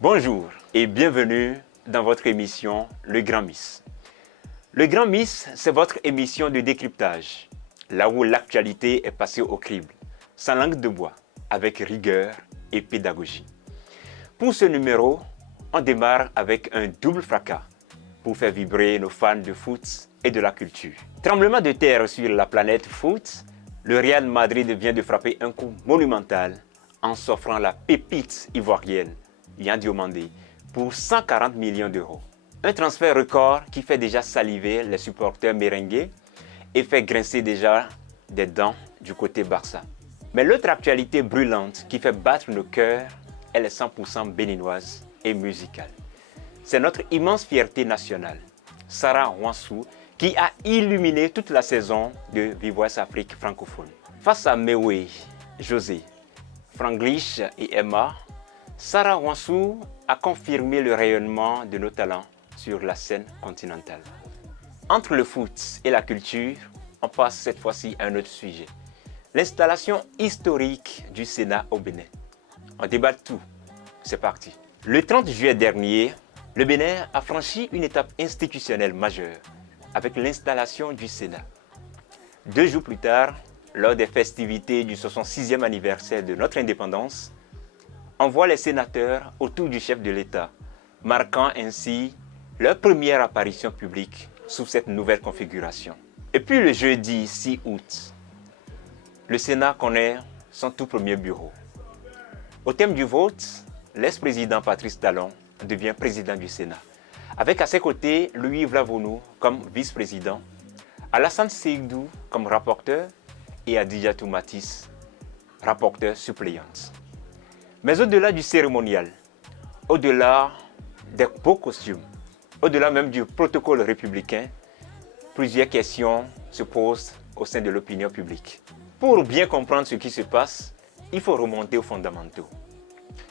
Bonjour et bienvenue dans votre émission Le Grand Miss. Le Grand Miss, c'est votre émission de décryptage, là où l'actualité est passée au crible, sans langue de bois, avec rigueur et pédagogie. Pour ce numéro, on démarre avec un double fracas pour faire vibrer nos fans de foot et de la culture. Tremblement de terre sur la planète foot, le Real Madrid vient de frapper un coup monumental en s'offrant la pépite ivoirienne Yan Diomandé pour 140 millions d'euros. Un transfert record qui fait déjà saliver les supporters merengues et fait grincer déjà des dents du côté Barça. Mais l'autre actualité brûlante qui fait battre nos cœurs, elle est 100% béninoise et musicale. C'est notre immense fierté nationale, Sarah Wansou, qui a illuminé toute la saison de Vive West Afrique francophone. Face à Mewe, José, Franglish et Emma, Sarah Wansou a confirmé le rayonnement de nos talents sur la scène continentale. Entre le foot et la culture, on passe cette fois-ci à un autre sujet. L'installation historique du Sénat au Bénin. On débat tout. C'est parti. Le 30 juillet dernier, le Bénin a franchi une étape institutionnelle majeure avec l'installation du Sénat. 2 jours plus tard, lors des festivités du 66e anniversaire de notre indépendance, on voit les sénateurs autour du chef de l'État, marquant ainsi leur première apparition publique sous cette nouvelle configuration. Et puis le jeudi 6 août, le Sénat connaît son tout premier bureau. Au thème du vote, l'ex-président Patrice Talon devient président du Sénat, avec à ses côtés Louis Vlavonou comme vice-président, Alassane Seydou comme rapporteur et Adjatou Matisse, rapporteur suppléante. Mais au-delà du cérémonial, au-delà des beaux costumes, au-delà même du protocole républicain, plusieurs questions se posent au sein de l'opinion publique. Pour bien comprendre ce qui se passe, il faut remonter aux fondamentaux.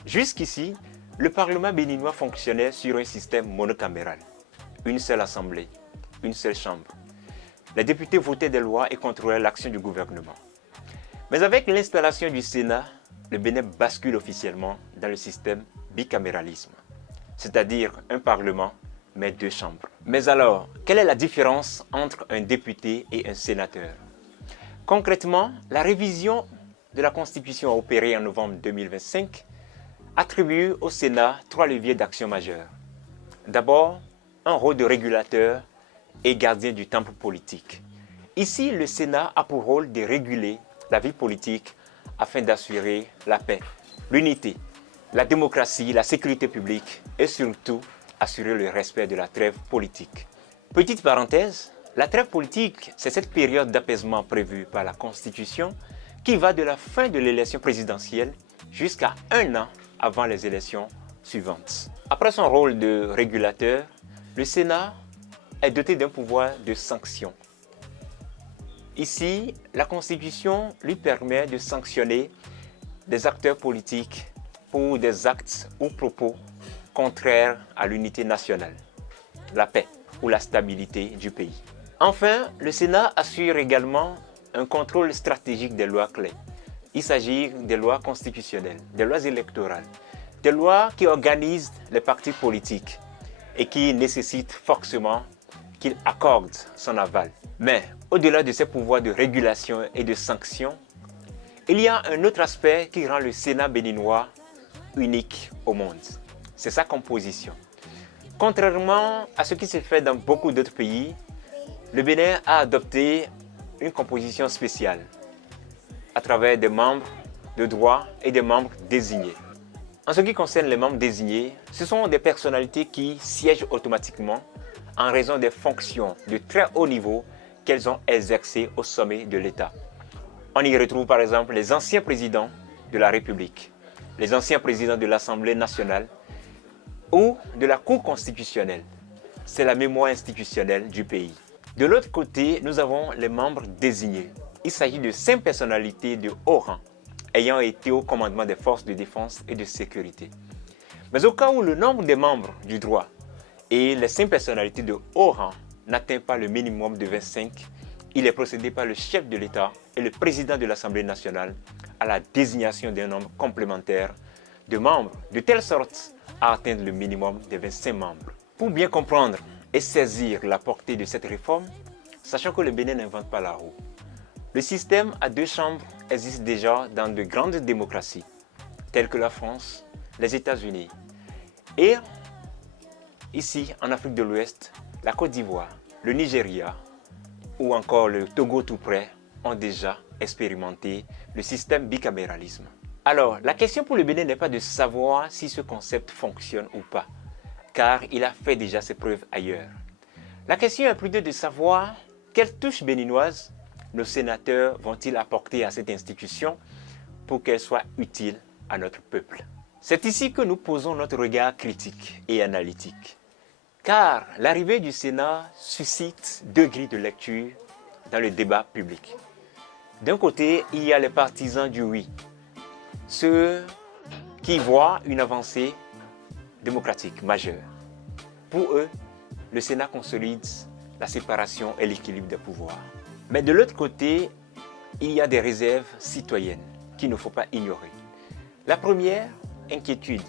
Jusqu'ici, le Parlement béninois fonctionnait sur un système monocaméral. Une seule assemblée, une seule chambre. Les députés votaient des lois et contrôlaient l'action du gouvernement. Mais avec l'installation du Sénat, le Bénin bascule officiellement dans le système bicaméralisme, c'est-à-dire un Parlement, mais 2 chambres. Mais alors, quelle est la différence entre un député et un sénateur? Concrètement, la révision de la Constitution opérée en novembre 2025 attribue au Sénat 3 leviers d'action majeurs. D'abord, un rôle de régulateur et gardien du temple politique. Ici, le Sénat a pour rôle de réguler la vie politique afin d'assurer la paix, l'unité, la démocratie, la sécurité publique et surtout assurer le respect de la trêve politique. Petite parenthèse, la trêve politique, c'est cette période d'apaisement prévue par la Constitution qui va de la fin de l'élection présidentielle jusqu'à 1 an avant les élections suivantes. Après son rôle de régulateur, le Sénat est doté d'un pouvoir de sanction. Ici, la Constitution lui permet de sanctionner des acteurs politiques pour des actes ou propos contraires à l'unité nationale, la paix ou la stabilité du pays. Enfin, le Sénat assure également un contrôle stratégique des lois clés. Il s'agit des lois constitutionnelles, des lois électorales, des lois qui organisent les partis politiques et qui nécessitent forcément qu'il accorde son aval. Mais au-delà de ces pouvoirs de régulation et de sanction, il y a un autre aspect qui rend le Sénat béninois unique au monde. C'est sa composition. Contrairement à ce qui se fait dans beaucoup d'autres pays, le Bénin a adopté une composition spéciale à travers des membres de droit et des membres désignés. En ce qui concerne les membres désignés, ce sont des personnalités qui siègent automatiquement en raison des fonctions de très haut niveau qu'elles ont exercées au sommet de l'État. On y retrouve par exemple les anciens présidents de la République, les anciens présidents de l'Assemblée nationale ou de la Cour constitutionnelle. C'est la mémoire institutionnelle du pays. De l'autre côté, nous avons les membres désignés. Il s'agit de 5 personnalités de haut rang ayant été au commandement des forces de défense et de sécurité. Mais au cas où le nombre des membres du droit et les 5 personnalités de haut rang n'atteint pas le minimum de 25, il est procédé par le chef de l'État et le président de l'Assemblée nationale à la désignation d'un nombre complémentaire de membres, de telle sorte à atteindre le minimum de 25 membres. Pour bien comprendre et saisir la portée de cette réforme, sachant que le Bénin n'invente pas la roue, le système à 2 chambres existe déjà dans de grandes démocraties, telles que la France, les États-Unis et ici en Afrique de l'Ouest, la Côte d'Ivoire, le Nigeria ou encore le Togo tout près ont déjà expérimenté le système bicaméralisme. Alors, la question pour le Bénin n'est pas de savoir si ce concept fonctionne ou pas, car il a fait déjà ses preuves ailleurs. La question est plutôt de savoir quelle touche béninoise nos sénateurs vont-ils apporter à cette institution pour qu'elle soit utile à notre peuple. C'est ici que nous posons notre regard critique et analytique, car l'arrivée du Sénat suscite 2 grilles de lecture dans le débat public. D'un côté, il y a les partisans du oui, ceux qui voient une avancée démocratique majeure. Pour eux, le Sénat consolide la séparation et l'équilibre des pouvoirs. Mais de l'autre côté, il y a des réserves citoyennes qu'il ne faut pas ignorer. La première inquiétude,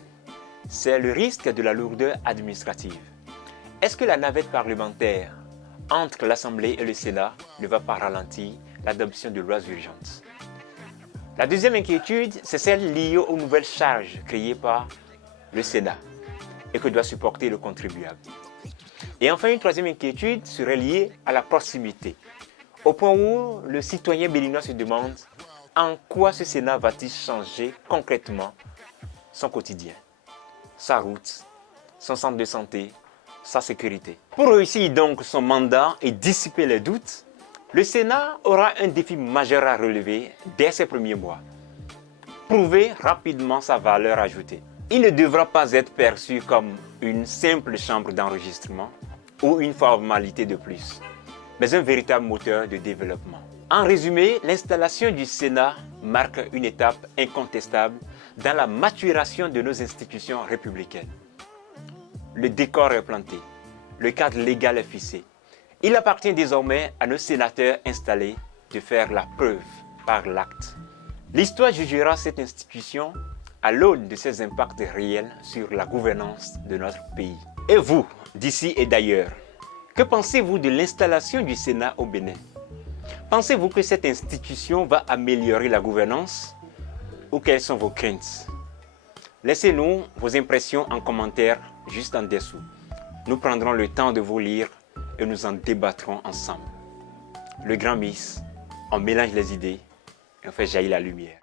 c'est le risque de la lourdeur administrative. Est-ce que la navette parlementaire entre l'Assemblée et le Sénat ne va pas ralentir l'adoption de lois urgentes? La deuxième inquiétude, c'est celle liée aux nouvelles charges créées par le Sénat et que doit supporter le contribuable. Et enfin, une troisième inquiétude serait liée à la proximité, au point où le citoyen béninois se demande en quoi ce Sénat va-t-il changer concrètement son quotidien, sa route, son centre de santé, sa sécurité. Pour réussir donc son mandat et dissiper les doutes, le Sénat aura un défi majeur à relever dès ses premiers mois. Prouver rapidement sa valeur ajoutée. Il ne devra pas être perçu comme une simple chambre d'enregistrement ou une formalité de plus, mais un véritable moteur de développement. En résumé, l'installation du Sénat marque une étape incontestable dans la maturation de nos institutions républicaines. Le décor est planté, le cadre légal est fixé. Il appartient désormais à nos sénateurs installés de faire la preuve par l'acte. L'histoire jugera cette institution à l'aune de ses impacts réels sur la gouvernance de notre pays. Et vous, d'ici et d'ailleurs, que pensez-vous de l'installation du Sénat au Bénin? Pensez-vous que cette institution va améliorer la gouvernance ou quelles sont vos craintes? Laissez-nous vos impressions en commentaire juste en dessous. Nous prendrons le temps de vous lire et nous en débattrons ensemble. Le Grand Miss, on mélange les idées et on fait jaillir la lumière.